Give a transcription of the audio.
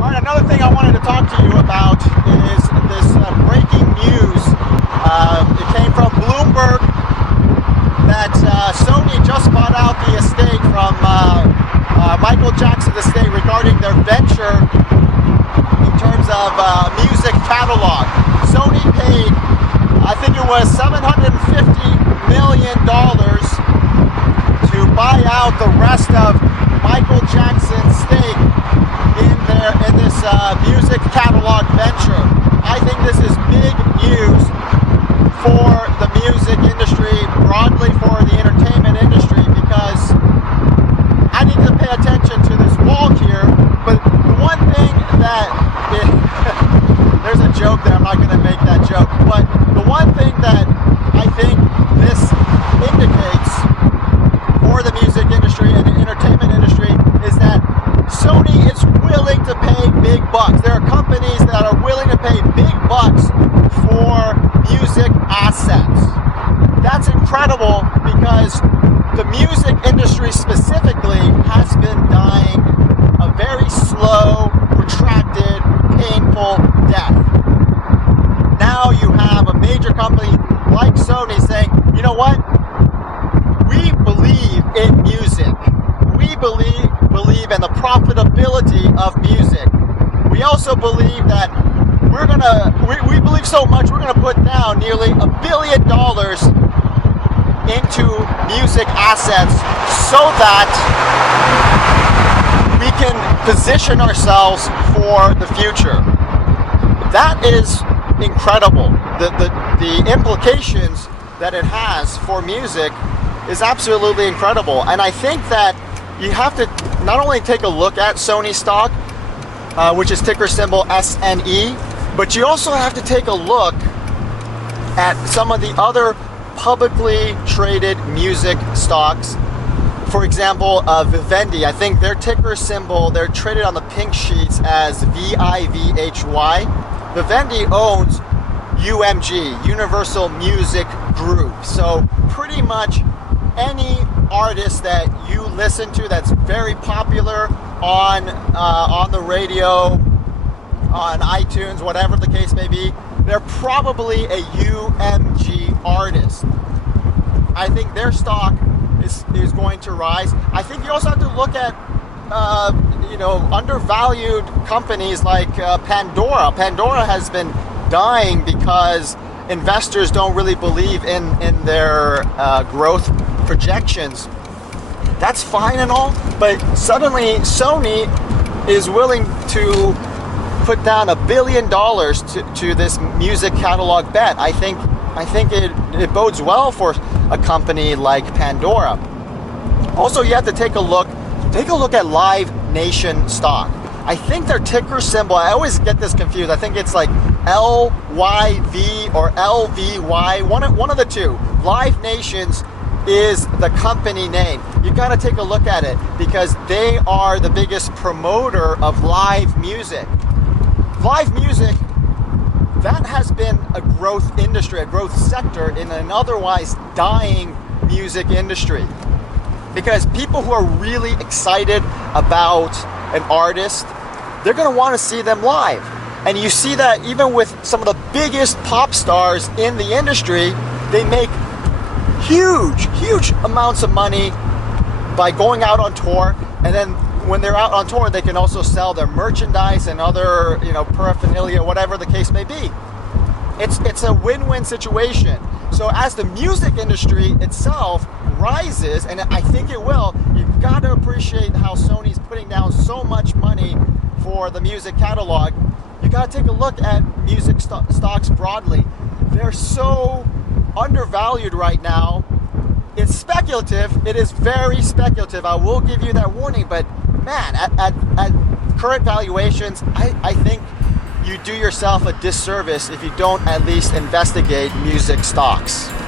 All right, another thing I wanted to talk to you about is this breaking news. It came from Bloomberg that Sony just bought out the estate from Michael Jackson estate regarding their venture in terms of music catalog. Sony paid, I think it was $750 million to buy out the rest of Michael Jackson's stake in this music catalog venture. I think this is big news for the music industry, broadly for the entertainment industry, because I need to pay attention to this walk here. But the one thing that there's a joke there, I'm not going to make that joke, but the one thing that I think this indicates for the music industry and the entertainment industry is that Sony is willing to pay big bucks. There are companies that are willing to pay big bucks for music assets. That's incredible because the music industry specifically has been dying a very slow, protracted, painful death. Now you have a major company like Sony saying, you know what? We believe in music. We believe in the profitability of music. We also believe that we believe so much, we're gonna put down nearly $1 billion into music assets so that we can position ourselves for the future. That is incredible. The implications that it has for music is absolutely incredible. And I think that you have to not only take a look at Sony stock, which is ticker symbol SNE, but you also have to take a look at some of the other publicly traded music stocks. For example, Vivendi, I think their ticker symbol, they're traded on the pink sheets as VIVHY. Vivendi owns UMG, Universal Music Group. So pretty much any artist that you listen to that's very popular on the radio, on iTunes, whatever the case may be, they're probably a UMG artist. I think their stock is going to rise. I think you also have to look at undervalued companies like Pandora. Pandora has been dying because investors don't really believe in their growth projections. That's fine and all, but suddenly Sony is willing to put down $1 billion to this music catalog bet. I think it bodes well for a company like Pandora. Also, you have to take a look at Live Nation stock. I think their ticker symbol, I always get this confused. I think it's like LYV or LVY, one of the two. Live Nations is the company name. You got to take a look at it because they are the biggest promoter of live music. Live music, that has been a growth industry, a growth sector in an otherwise dying music industry. Because people who are really excited about an artist, they're going to want to see them live. And you see that even with some of the biggest pop stars in the industry, they make huge amounts of money by going out on tour, and then when they're out on tour they can also sell their merchandise and other paraphernalia, whatever the case may be. It's a win-win situation. So as the music industry itself rises, and I think it will, you've got to appreciate how Sony's putting down so much money for the music catalog. You got to take a look at music stocks broadly. They're so undervalued right now. It's speculative. It is very speculative. I will give you that warning, but man, at current valuations, I think you do yourself a disservice if you don't at least investigate music stocks.